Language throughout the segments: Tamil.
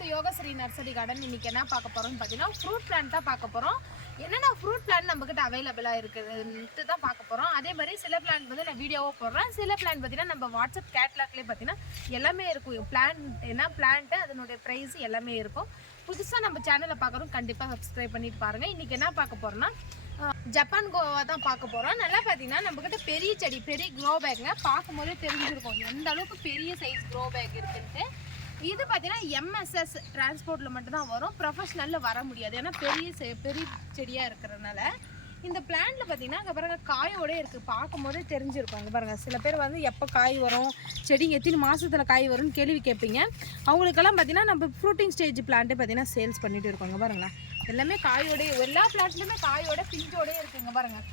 To Yogashree nursery garden. இன்னைக்கு என்ன பார்க்க போறோம்னு பார்த்தீங்கன்னா ஃப்ரூட் பிளான்ட் தான் பார்க்க போறோம். என்னென்ன ஃப்ரூட் பிளான்ட் நம்மகிட்ட அவைலபிளாக இருக்குதுன்ட்டு தான் பார்க்க போகிறோம். அதே மாதிரி சில பிளான்ட் வந்து நான் வீடியோவாக போடுறேன். சில பிளான்ட் பார்த்தீங்கன்னா நம்ம வாட்ஸ்அப் கேட்லாக்லேயே பார்த்தீங்கன்னா எல்லாமே இருக்கும். பிளான்ட் என்ன பிளான்ட்டு அதனுடைய ப்ரைஸ் எல்லாமே இருக்கும். புதுசாக நம்ம சேனலில் பார்க்குறோம், கண்டிப்பாக சப்ஸ்கிரைப் பண்ணிட்டு பாருங்கள். இன்றைக்கி என்ன பார்க்க போகிறோன்னா ஜப்பான் கோவா தான் பார்க்க போகிறோம். நல்லா பார்த்தீங்கன்னா நம்மக்கிட்ட பெரிய செடி, பெரிய க்ரோ பேக்குங்க. பார்க்கும்போதே தெரிஞ்சிருக்கும் எந்த அளவுக்கு பெரிய சைஸ் க்ரோ பேக் இருக்குன்ட்டு. இது பார்த்தீங்கன்னா எம்எஸ்எஸ் டிரான்ஸ்போர்ட்டில் மட்டும்தான் வரும், ப்ரொஃபஷ்னலில் வர முடியாது. ஏன்னா பெரிய செடியாக இருக்கிறதுனால. இந்த பிளான்ட்டில் பார்த்தீங்கன்னா அங்கே பாருங்கள் காயோடே இருக்குது, பார்க்கும் போதே தெரிஞ்சிருக்கும். அங்கே பாருங்கள், சில பேர் வந்து எப்போ காய் வரும், செடி எத்தனை மாதத்தில் காய் வரும்னு கேள்வி கேட்பீங்க. அவங்களுக்கெல்லாம் பார்த்தீங்கன்னா நம்ம ஃப்ரூட்டிங் ஸ்டேஜ் பிளான்ட்டே பார்த்தீங்கன்னா சேல்ஸ் பண்ணிட்டு இருக்கோங்க. பாருங்களேன், எல்லாமே காயோடய, எல்லா பிளான்ட்லையுமே காயோட பிஞ்சோடே இருக்குங்க. பாருங்கள்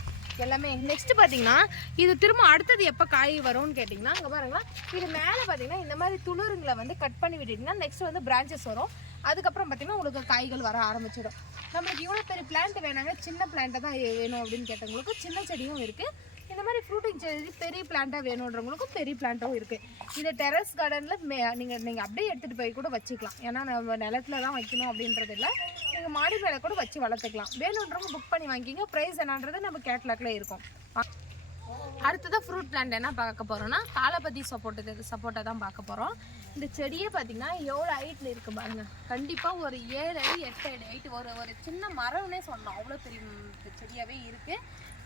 எல்லாமே. நெக்ஸ்ட் பார்த்தீங்கன்னா இது திரும்ப அடுத்தது எப்போ காய் வரும்னு கேட்டிங்கன்னா அங்கே பாருங்களா, இது மேலே பார்த்தீங்கன்னா இந்த மாதிரி துளிருங்களை வந்து கட் பண்ணி விட்டுட்டிங்கன்னா நெக்ஸ்ட் வந்து பிரான்ச்சஸ் வரும். அதுக்கப்புறம் பார்த்தீங்கன்னா உங்களுக்கு காய்கள் வர ஆரம்பிச்சிடும். நம்மளுக்கு இவ்வளோ பெரிய பிளான்ட் வேணாங்க, சின்ன பிளான்ட்டை தான் வேணும் அப்படின்னு கேட்டவங்களுக்கு சின்ன செடியும் இருக்குது. இந்த மாதிரி ஃப்ரூட்டிங் செடி பெரிய பிளான்ட்டாக வேணுன்றவங்களுக்கும் பெரிய பிளான்ட்டும் இருக்குது. இது டெரஸ் கார்டனில் நீங்கள் அப்படியே எடுத்துகிட்டு போய் கூட வச்சுக்கலாம். ஏன்னா நம்ம நிலத்துல தான் வைக்கணும் அப்படின்றது இல்லை, நீங்கள் மாடி மேலே கூட வச்சு வளர்த்துக்கலாம். வேணுன்றவங்க புக் பண்ணி வாங்கிக்கிங்க. ப்ரைஸ் என்னன்றது நம்ம கேட்லாக்ல இருக்கும். அடுத்ததான் ஃப்ரூட் பிளான்ட் என்ன பார்க்க போகிறோன்னா காலப்பத்தி சப்போட்டா தான் பார்க்க போகிறோம். இந்த செடியே பார்த்தீங்கன்னா எவ்வளோ ஹைட்டில் இருக்குது பாருங்க. கண்டிப்பாக ஒரு 7 அடி 8 அடி ஹைட்டு, ஒரு சின்ன மரம்னே சொன்னோம், அவ்வளோ பெரிய செடியாகவே இருக்குது.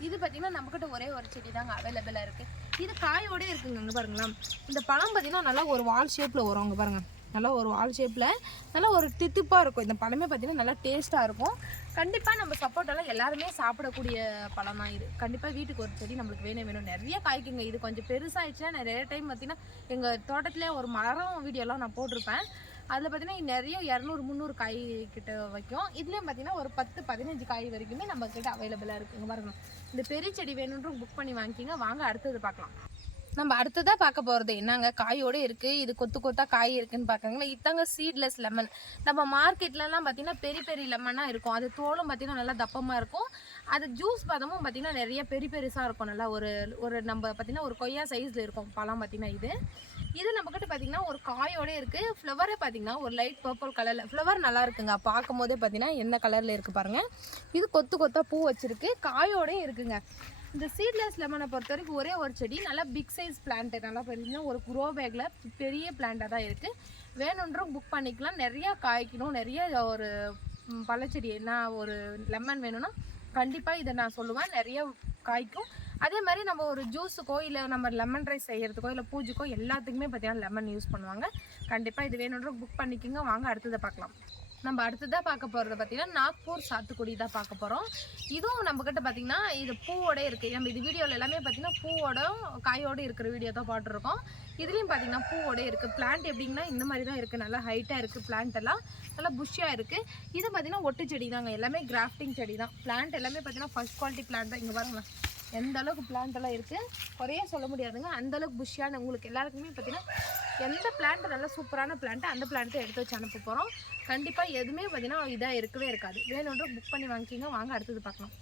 இது பார்த்திங்கன்னா நம்மக்கிட்ட ஒரே ஒரு செடி தாங்க அவைலபிளாக இருக்குது. இது காயோடே இருக்குங்க. அங்கே பாருங்களேன், இந்த பழம் பார்த்திங்கன்னா நல்லா ஒரு வால் ஷேப்பில் வரும். அங்கே பாருங்கள், நல்லா ஒரு வால் ஷேப்பில் நல்லா ஒரு தித்திப்பாக இருக்கும். இந்த பழமே பார்த்திங்கன்னா நல்லா டேஸ்ட்டாக இருக்கும். கண்டிப்பாக நம்ம சப்போட்டாலாம் எல்லாருமே சாப்பிடக்கூடிய பழம் தான் இது. கண்டிப்பாக வீட்டுக்கு ஒரு செடி நம்மளுக்கு வேணும். நிறைய காய்க்குங்க. இது கொஞ்சம் பெருசாகிடுச்சுன்னா நிறைய டைம் பார்த்திங்கன்னா எங்கள் தோட்டத்திலே ஒரு மரம் வீடியோலாம் நான் போட்டிருப்பேன். அதில் பார்த்திங்கன்னா நிறைய 200-300 காய் கிட்ட வைக்கும். இதுலேயும் பார்த்திங்கன்னா ஒரு 10-15 காய் வரைக்குமே நம்ம கிட்ட அவைலபிளாக இருக்குங்க. பாருங்க, இந்த பெரிய செடி வேணுன்ற புக் பண்ணி வாங்கிக்கிங்க. வாங்க அடுத்தது பார்க்கலாம். நம்ம அடுத்ததாக பார்க்க போகிறது என்னங்க, காயோடு இருக்குது. இது கொத்தாக காய் இருக்குதுன்னு பார்க்குறாங்களா, இதாங்க சீட்லெஸ் லெமன். நம்ம மார்க்கெட்லலாம் பார்த்திங்கன்னா பெரிய லெமனாக இருக்கும். அது தோலும் பார்த்திங்கன்னா நல்லா தப்பமாக இருக்கும். அது ஜூஸ் பதமும் பார்த்திங்கன்னா நிறைய பெருசாக இருக்கும். நல்லா ஒரு நம்ம பார்த்திங்கன்னா ஒரு கொய்யா சைஸில் இருக்கும் பழம். பார்த்திங்கன்னா இது நம்மக்கிட்ட பார்த்திங்கன்னா ஒரு காயோடே இருக்குது. ஃப்ளவரே பார்த்திங்கன்னா ஒரு லைட் பர்பிள் கலரில் ஃப்ளவர் நல்லா இருக்குங்க. பார்க்கும் போதே பார்த்திங்கன்னா என்ன கலரில் இருக்குது பாருங்கள். இது கொத்தாக பூ வச்சுருக்கு, காயோடே இருக்குங்க. இந்த சீட்லெஸ் லெமனை பொறுத்த வரைக்கும் ஒரே ஒரு செடி, நல்லா பிக் சைஸ் பிளான்ட்டு, நல்லா பார்த்தீங்கன்னா ஒரு க்ரோ பேக்கில் பெரிய பிளான்ட்டாக தான் இருக்குது. வேணுன்றவங்க புக் பண்ணிக்கலாம். நிறையா காய்க்கணும், நிறைய ஒரு பழச்செடி என்ன ஒரு லெமன் வேணும்னா கண்டிப்பாக இதை நான் சொல்லுவேன், நிறைய காய்க்கும். அதே மாதிரி நம்ம ஒரு ஜூஸுக்கோ இல்லை நம்ம லெமன் ரைஸ் செய்கிறதுக்கோ இல்லை பூஜைக்கோ எல்லாத்துக்குமே பார்த்தீங்கன்னா லெமன் யூஸ் பண்ணுவாங்க. கண்டிப்பாக இது வேணுன்றவங்க புக் பண்ணிக்கோங்க. வாங்க அடுத்ததை பார்க்கலாம். நம்ம அடுத்ததாக பார்க்க போகிறது பார்த்திங்கன்னா நாக்பூர் சாத்துக்குடி தான் பார்க்க போகிறோம். இதுவும் நம்மக்கிட்ட பார்த்திங்கன்னா இது பூவோடே இருக்குது. நம்ம இது வீடியோவில் எல்லாமே பார்த்திங்கன்னா பூவோட காயோடு இருக்கிற வீடியோ தான் போட்டிருக்கோம். இதுலேயும் பார்த்திங்கன்னா பூவோடே இருக்குது. பிளான்ட் எப்படிங்கன்னா இந்த மாதிரி தான் இருக்குது, நல்லா ஹைட்டாக இருக்குது. பிளான்ட் எல்லாம் நல்லா புஷ்ஷாக இருக்குது. இது பார்த்திங்கன்னா ஒட்டு செடி தாங்க, எல்லாமே கிராஃப்டிங் செடி தான். பிளான்ட் எல்லாமே பார்த்திங்கன்னா ஃபர்ஸ்ட் குவாலிட்டி பிளான்ட் தான். இங்கே பாருங்கள் எந்த அளவுக்கு பிளான்ட் எல்லாம் இருக்குது, குறைய சொல்ல முடியாதுங்க. அந்தளவுக்கு புஷ்ஷான உங்களுக்கு எல்லாருக்குமே பார்த்திங்கன்னா எந்த பிளான்ட் நல்லா சூப்பரான பிளான்ட்டு அந்த பிளான்ட்டை எடுத்து வச்சு அனுப்ப போகிறோம். கண்டிப்பாக எதுவுமே பார்த்திங்கன்னா இதாக இருக்கவே இருக்காது. வேணுன்ற புக் பண்ணி வாங்கிக்கிங்க. வாங்க அடுத்தது பார்க்கலாம்.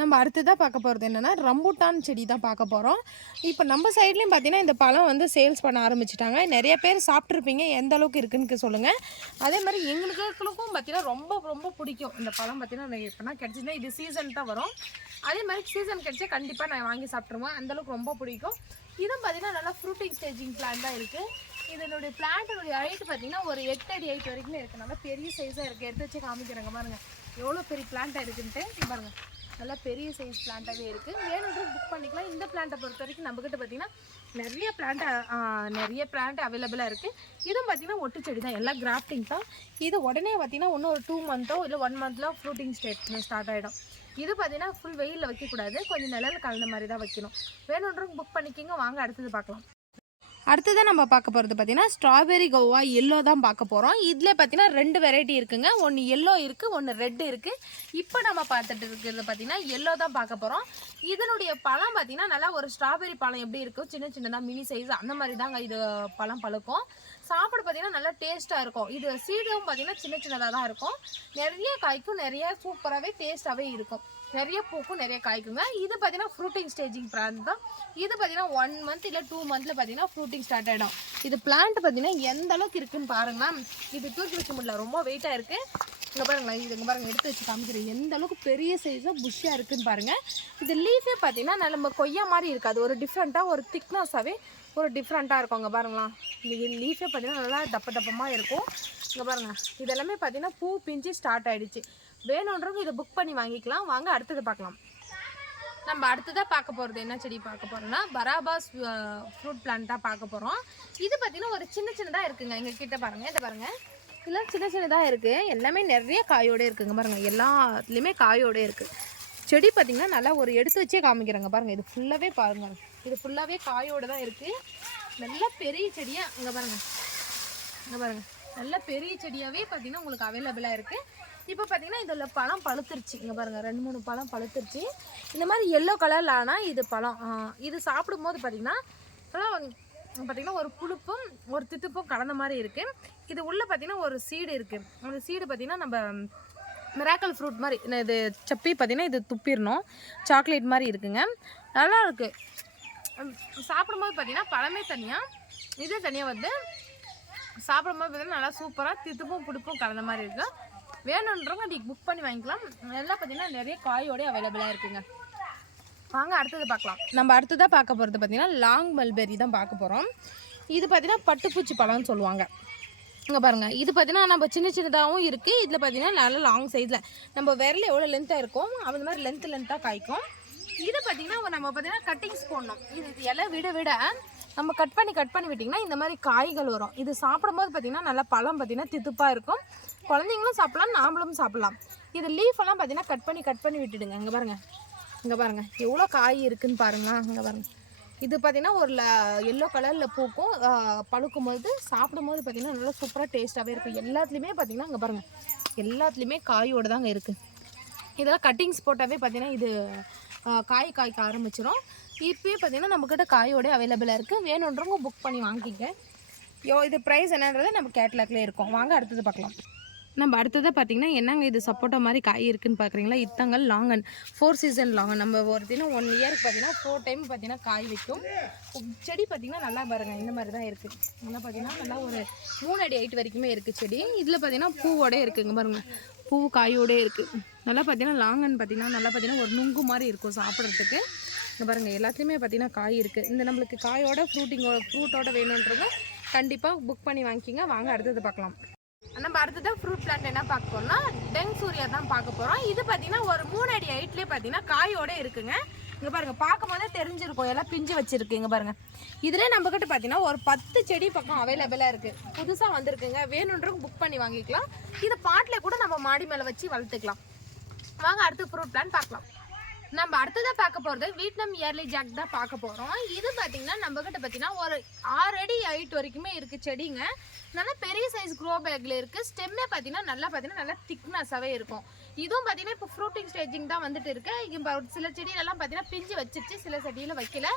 நம்ம அடுத்ததாக பார்க்க போகிறது என்னென்னா ரம்பூட்டான் செடி தான் பார்க்க போகிறோம். இப்போ நம்ம சைட்லேயும் பார்த்திங்கன்னா இந்த பழம் வந்து சேல்ஸ் பண்ண ஆரம்பிச்சிட்டாங்க. நிறைய பேர் சாப்பிட்ருப்பீங்க, எந்த அளவுக்கு இருக்குன்னு சொல்லுங்கள். அதே மாதிரி எங்களுக்கும் பார்த்திங்கன்னா ரொம்ப பிடிக்கும் இந்த பழம். பார்த்திங்கன்னா எப்போனா கிடச்சிதுன்னா இது சீசன் தான் வரும். அதே மாதிரி சீசன் கிடச்சா கண்டிப்பாக நான் வாங்கி சாப்பிட்ருவேன். அந்தளவுக்கு ரொம்ப பிடிக்கும். இதுவும் பார்த்திங்கன்னா நல்லா ஃப்ரூட்டிங் ஸ்டேஜிங் பிளான் தான் இருக்குது. இதனுடைய பிளான்ட்டுடைய ஹைட் பார்த்திங்கன்னா ஒரு 8 அடி ஹைட் வரைக்குமே இருக்குது. நல்லா பெரிய சைஸாக இருக்குது. எடுத்து வச்சு காமிக்கிறேங்க பாருங்கள் எவ்வளோ பெரிய பிளான்ட்டாக இருக்குன்ட்டு. பாருங்கள் நல்லா பெரிய சைஸ் பிளான்ட்டாகவே இருக்குது. வேணுன்றது புக் பண்ணிக்கலாம். இந்த பிளான்ட்டை பொறுத்த வரைக்கும் நம்மக்கிட்ட பார்த்திங்கன்னா நிறைய பிளான்ட் அவைலபிளாக இருக்குது. இதுவும் பார்த்திங்கன்னா ஒட்டு செடி தான், எல்லாம் கிராஃப்டிங் தான். இது உடனே பார்த்திங்கன்னா இன்னும் ஒரு 2 மந்த்தோ இல்லை 1 மந்த்தில் ஃப்ரூட்டிங் ஸ்டார்ட் ஆகிடும். இது பார்த்திங்கன்னா ஃபுல் வெயிலில் வைக்கக்கூடாது, கொஞ்சம் நிழல் கலந்த மாதிரி தான் வைக்கணும். வேணுன்றவங்க புக் பண்ணிக்கிங்க. வாங்க அடுத்தது பார்க்கலாம். அடுத்ததான் நம்ம பார்க்க போகிறது பார்த்திங்கன்னா ஸ்ட்ராபெரி கோவா எல்லோ தான் பார்க்க போகிறோம். இதில் பார்த்திங்கன்னா 2 வெரைட்டி இருக்குங்க. ஒன்று எல்லோ இருக்குது, ஒன்று ரெட்டு இருக்குது. இப்போ நம்ம பார்த்துட்டு இருக்கிறது பார்த்திங்கன்னா எல்லோ தான் பார்க்க போகிறோம். இதனுடைய பழம் பார்த்திங்கன்னா நல்லா ஒரு ஸ்ட்ராபெரி பழம் எப்படி இருக்கும், சின்னதாக மினி சைஸ் அந்த மாதிரி தாங்க இது பழம் பழுக்கும். சாப்பிட பார்த்தீங்கன்னா நல்லா டேஸ்ட்டாக இருக்கும். இது சீடும் பார்த்தீங்கன்னா சின்ன சின்னதாக தான் இருக்கும். நிறைய காய்க்கும், நிறைய சூப்பராகவே டேஸ்ட்டாகவே இருக்கும். நிறைய பூக்கும், நிறைய காய்க்குங்க. இது பார்த்தீங்கன்னா ஃப்ரூட்டிங் ஸ்டேஜிங் பிளான்ட் தான். இது பார்த்தீங்கன்னா 1 மந்த் இல்லை 2 மந்த்தில் பார்த்தீங்கன்னா ஃப்ரூட்டிங் ஸ்டார்ட் ஆகிடும். இது பிளான்ட் பார்த்தீங்கன்னா எந்த அளவுக்கு இருக்குன்னு பாருங்களேன். இது தூக்கி வைக்க முடியல, ரொம்ப வெயிட்டாக இருக்குது. இங்கே பாருங்களேன், இது இங்கே பாருங்கள், எடுத்து வச்சு காமிக்கிறேன் எந்த அளவுக்கு பெரிய சைஸாக புஷ்ஷாக இருக்குதுன்னு பாருங்கள். இது லீஃபே பார்த்தீங்கன்னா நம்ம கொய்யா மாதிரி இருக்காது, ஒரு டிஃப்ரெண்ட்டாக ஒரு திக்னஸாகவே ஒரு டிஃப்ரெண்ட்டாக இருக்கும். இங்கே பாருங்களேன், இது லீஃபே பார்த்தீங்கன்னா நல்லா தப்பமாக இருக்கும். இங்கே பாருங்கள், இதெல்லாமே பார்த்தீங்கன்னா பூ பிஞ்சு ஸ்டார்ட் ஆகிடுச்சு. வேணுன்றவங்க இதை புக் பண்ணி வாங்கிக்கலாம். வாங்க அடுத்தது பார்க்கலாம். நம்ம அடுத்ததாக பார்க்க போகிறது என்ன செடி பார்க்க போகிறோம்னா பராபாஸ் ஃப்ரூட் பிளான்ட்டாக பார்க்க போகிறோம். இது பார்த்தீங்கன்னா ஒரு சின்னதாக இருக்குங்க. எங்கள் கிட்ட பாருங்கள், இதை பாருங்கள், இதெல்லாம் சின்னதாக இருக்குது. எல்லாமே நிறைய காயோடு இருக்குங்க. பாருங்கள், எல்லாத்துலேயுமே காயோடு இருக்குது. செடி பார்த்திங்கன்னா நல்லா ஒரு எடுத்து வச்சே காமிக்கிறேங்க. பாருங்கள், இது ஃபுல்லாகவே பாருங்கள், இது ஃபுல்லாகவே காயோடு தான் இருக்குது. நல்ல பெரிய செடியாக இங்கே பாருங்கள், இங்கே பாருங்கள், நல்ல பெரிய செடியாகவே பார்த்திங்கன்னா உங்களுக்கு அவைலபிளாக இருக்குது. இப்போ பார்த்தீங்கன்னா இதில் பழம் பழுத்துருச்சு. இங்கே பாருங்கள், 2-3 பழம் பழுத்துருச்சு. இந்த மாதிரி எல்லோ கலரில் ஆனால் இது பழம். இது சாப்பிடும்போது பார்த்திங்கன்னா பார்த்திங்கன்னா ஒரு புளிப்பும் ஒரு தித்துப்பும் கலந்த மாதிரி இருக்குது. இது உள்ளே பார்த்திங்கன்னா ஒரு சீடு இருக்குது. அந்த சீடு பார்த்திங்கன்னா நம்ம மிராக்கல் ஃப்ரூட் மாதிரி இது சப்பி பார்த்திங்கன்னா இது துப்பிடணும், சாக்லேட் மாதிரி இருக்குங்க. நல்லா இருக்குது. சாப்பிடும்போது பார்த்திங்கன்னா பழமே தனியாக, இதே தனியாக வந்து சாப்பிடும்போது பார்த்திங்கன்னா நல்லா சூப்பராக தித்துப்பும் புளிப்பும் கலந்த மாதிரி இருக்குது. வேணுன்றவங்க நீங்கள் புக் பண்ணி வாங்கிக்கலாம். எல்லாம் பார்த்திங்கன்னா நிறைய காயோடய அவைலபிளாக இருக்குங்க. வாங்க அடுத்தது பார்க்கலாம். நம்ம அடுத்ததாக பார்க்க போகிறது பார்த்திங்கன்னா லாங் மல்பெரி தான் பார்க்க போகிறோம். இது பார்த்திங்கன்னா பட்டுப்பூச்சி பழம்னு சொல்லுவாங்க. இங்கே பாருங்கள், இது பார்த்திங்கன்னா நம்ம சின்னதாகவும் இருக்குது. இதில் பார்த்திங்கன்னா நல்லா லாங் சைஸில் நம்ம விரல் எவ்வளோ லென்த்தாக இருக்கும் அந்த மாதிரி லென்த்தாக காய்க்கும். இது பார்த்திங்கன்னா நம்ம பார்த்திங்கன்னா கட்டிங்ஸ் போடணும். இது எல்லாம் விட நம்ம கட் பண்ணி விட்டிங்கன்னா இந்த மாதிரி காய்கள் வரும். இது சாப்பிடும்போது பார்த்திங்கன்னா நல்லா பழம் பார்த்திங்கன்னா தித்துப்பாக இருக்கும். குழந்தைங்களும் சாப்பிட்லாம், நாமளும் சாப்பிட்லாம். இது லீஃபெல்லாம் பார்த்திங்கன்னா கட் பண்ணி விட்டுடுங்க. இங்கே பாருங்கள் எவ்வளோ காய் இருக்குதுன்னு பாருங்கள். இங்கே பாருங்கள், இது பார்த்திங்கன்னா ஒரு எல்லோ கலரில் பூக்கும். பழுக்கும் போது சாப்பிடும்போது பார்த்திங்கன்னா நல்லா சூப்பராக டேஸ்ட்டாகவே இருக்கும். எல்லாத்துலேயுமே பார்த்திங்கன்னா இங்கே பாருங்கள், எல்லாத்துலேயுமே காயோடு தாங்க இருக்குது. இதெல்லாம் கட்டிங்ஸ் போட்டாவே பார்த்திங்கன்னா இது காய்க்க ஆரம்பிச்சிடும். இப்போயே பார்த்திங்கன்னா நம்மக்கிட்ட காயோட அவைலபிளாக இருக்குது. வேணுன்றவங்க புக் பண்ணி வாங்கிக்க. இது ப்ரைஸ் என்னன்றதை நம்ம கேட்லாக்லேயே இருக்கும். வாங்க அடுத்தது பார்க்கலாம். நம்ம அடுத்ததாக பார்த்திங்கன்னா என்னங்க இது சப்போட்டா மாதிரி காய் இருக்குதுன்னு பார்க்குறீங்களா? இத்தங்கள் லாங்கன் 4 சீசன் லாங்கன். நம்ம ஒரு தினம் 1 இயருக்கு பார்த்திங்கன்னா 4 டைம் பார்த்திங்கன்னா காய் வைக்கும். செடி பார்த்திங்கன்னா நல்லா பாருங்கள், இந்த மாதிரி தான் இருக்குது. நல்லா பார்த்திங்கன்னா நல்லா ஒரு 3 அடி ஹைட் வரைக்குமே இருக்குது செடி. இதில் பார்த்திங்கன்னா பூவோடே இருக்குதுங்க பாருங்கள், பூ காயோடே இருக்குது. நல்லா பார்த்திங்கன்னா லாங்கன் பார்த்திங்கன்னா நல்லா பார்த்திங்கன்னா ஒரு நுங்கு மாதிரி இருக்கும் சாப்பிட்றதுக்கு. இங்கே பாருங்கள், எல்லாத்துலேயுமே பார்த்திங்கன்னா காய் இருக்குது. இந்த நம்மளுக்கு காயோட ஃப்ரூட்டோட வேணுன்றதை கண்டிப்பாக புக் பண்ணி வாங்கிக்கிங்க. வாங்க அடுத்தது பார்க்கலாம். நம்ம அடுத்ததான் ஃப்ரூட் பிளான்ட் என்ன பார்க்க போறோம்னா டெங் சூர்யா தான் பார்க்க போகிறோம். இது பார்த்தீங்கன்னா ஒரு 3 அடி ஹைட்லேயே பார்த்தீங்கன்னா காயோட இருக்குங்க. இங்கே பாருங்கள், பார்க்கும் போதே தெரிஞ்சிருக்கும் எல்லாம் பிஞ்சு வச்சுருக்கு. இங்கே பாருங்கள், இதில் நம்மக்கிட்ட பார்த்தீங்கன்னா ஒரு 10 செடி பக்கம் அவைலபிளாக இருக்குது. புதுசாக வந்திருக்குங்க. வேணுன்றவங்க புக் பண்ணி வாங்கிக்கலாம். இது பாட்டில் கூட நம்ம மாடி மேலே வச்சு வளர்த்துக்கலாம். வாங்க அடுத்த ஃப்ரூட் பிளான்ட் பார்க்கலாம். நம்ம அடுத்ததாக பார்க்க போகிறது வியட்நாம் இயர்லி ஜாக் தான் பார்க்க போகிறோம். இது பார்த்திங்கன்னா நம்மக்கிட்ட பார்த்திங்கன்னா ஒரு 6 அடி ஹைட் வரைக்குமே இருக்குது செடிங்க. நல்லா பெரிய சைஸ் க்ரோ பேக்கில் இருக்குது. ஸ்டெம்மே பார்த்திங்கன்னா நல்லா திக்னஸாகவே இருக்கும். இதுவும் பார்த்திங்கன்னா இப்போ ஃப்ரூட்டிங் ஸ்டேஜிங் தான் வந்துட்டு இருக்குது. இப்போ சில செடியிலலாம் பார்த்திங்கன்னா பிஞ்சு வச்சிருச்சு, சில செடியில் வைக்கல.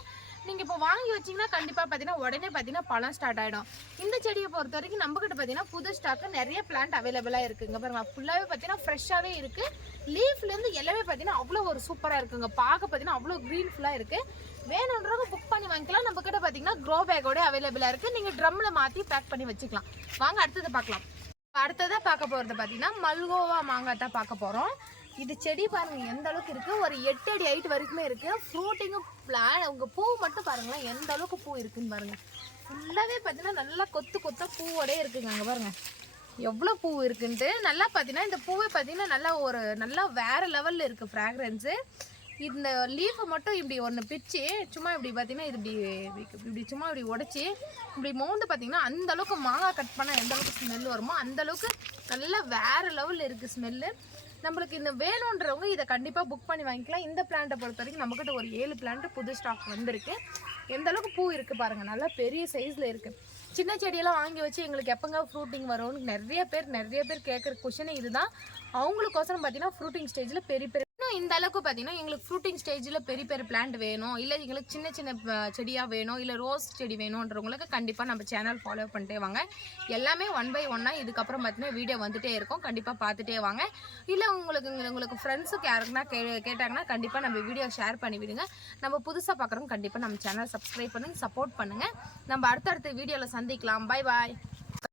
நீங்கள் இப்போ வாங்கி வச்சிங்கன்னா கண்டிப்பாக பார்த்திங்கன்னா உடனே பார்த்திங்கன்னா பழம் ஸ்டார்ட் ஆகிடும். இந்த செடியை பொறுத்த வரைக்கும் நம்மக்கிட்ட பார்த்திங்கன்னா புது ஸ்டாக்கு நிறைய பிளான்ட் அவைலபிளாக இருக்குங்க. பாருங்கள், ஃபுல்லாகவே பார்த்திங்கன்னா ஃப்ரெஷ்ஷாகவே இருக்குது. லீஃப்லேருந்து எல்லாமே பார்த்திங்கன்னா அவ்வளோ ஒரு சூப்பராக இருக்குங்க. பார்க்க பார்த்திங்கன்னா அவ்வளோ க்ரீன்ஃபுல்லாக இருக்குது. வேணுன்றவங்க புக் பண்ணி வாங்கிக்கலாம். நம்மக்கிட்ட பார்த்திங்கன்னா க்ரோ பேக்கோட அவைலபிளாக இருக்குது. நீங்கள் ட்ரம்மில் மாற்றி பேக் பண்ணி வச்சுக்கலாம். வாங்க அடுத்தது பார்க்கலாம். அடுத்ததாக பார்க்க போகிறது பார்த்திங்கன்னா மல்கோவா மாங்காய் தான் பார்க்க போகிறோம். இது செடி பாருங்கள் எந்த அளவுக்கு இருக்குது. ஒரு 8 அடி ஹைட் வரைக்குமே இருக்குது. ஃப்ரூட்டிங்கும் உங்கள் பூ மட்டும் பாருங்களேன் எந்த அளவுக்கு பூ இருக்குதுன்னு பாருங்கள். ஃபுல்லாகவே பார்த்தீங்கன்னா நல்லா கொத்தாக பூவோடே இருக்குங்க. அங்கே பாருங்கள் எவ்வளோ பூ இருக்குன்ட்டு. நல்லா பார்த்தீங்கன்னா இந்த பூவே பார்த்தீங்கன்னா நல்லா வேறு லெவலில் இருக்குது ஃப்ராக்ரன்ஸு. இந்த லீஃபை மட்டும் இப்படி ஒன்று பிச்சு சும்மா இப்படி பார்த்தீங்கன்னா இது இப்படி சும்மா இப்படி உடச்சி இப்படி மவுண்டு பார்த்தீங்கன்னா அந்தளவுக்கு மாங்காய் கட் பண்ணால் எந்த அளவுக்கு ஸ்மெல் வருமோ அந்தளவுக்கு நல்லா வேறு லெவலில் இருக்குது ஸ்மெல்லு. நம்மளுக்கு இந்த வேணுன்றவங்க இதை கண்டிப்பாக புக் பண்ணி வாங்கிக்கலாம். இந்த பிளான்ட்டை பொறுத்த வரைக்கும் நம்மக்கிட்ட ஒரு 7 பிளான்ட்டு புது ஸ்டாக் வந்திருக்கு. எந்த அளவுக்கு பூ இருக்குது பாருங்கள், நல்லா பெரிய சைஸில் இருக்குது. சின்ன செடியெல்லாம் வாங்கி வச்சு எங்களுக்கு எப்போங்க ஃப்ரூட்டிங் வரும்னு நிறைய பேர் கேட்குற கொஷினே இதுதான். அவங்களுக்கோசரம் பார்த்தீங்கன்னா ஃப்ரூட்டிங் ஸ்டேஜில் பெரிய இன்னும் இந்த அளவுக்கு பார்த்தீங்கன்னா எங்களுக்கு ஃப்ரூட்டிங் ஸ்டேஜில் பெரிய பெரிய பிளான்ட் வேணும், இல்லை எங்களுக்கு சின்ன சின்ன செடியாக வேணும், இல்லை ரோஸ் செடி வேணுன்றவங்களுக்கு கண்டிப்பாக நம்ம சேனல் ஃபாலோ பண்ணிட்டே வாங்க. எல்லாமே 1 by 1 இதுக்கப்புறம் பார்த்தீங்கன்னா வீடியோ வந்துகிட்டே இருக்கும், கண்டிப்பாக பார்த்துட்டே வாங்க. இல்லை உங்களுக்கு ஃப்ரெண்ட்ஸுக்கு யாருக்குன்னா கேட்டாங்கன்னா கண்டிப்பாக நம்ம வீடியோ ஷேர் பண்ணி விடுங்க. நம்ம புதுசாக பார்க்குறோம், கண்டிப்பாக நம்ம சேனல் சப்ஸ்கிரைப் பண்ணி சப்போர்ட் பண்ணுங்கள். நம்ம அடுத்தடுத்த வீடியோவில் சந்திக்கலாம். பாய் பாய்.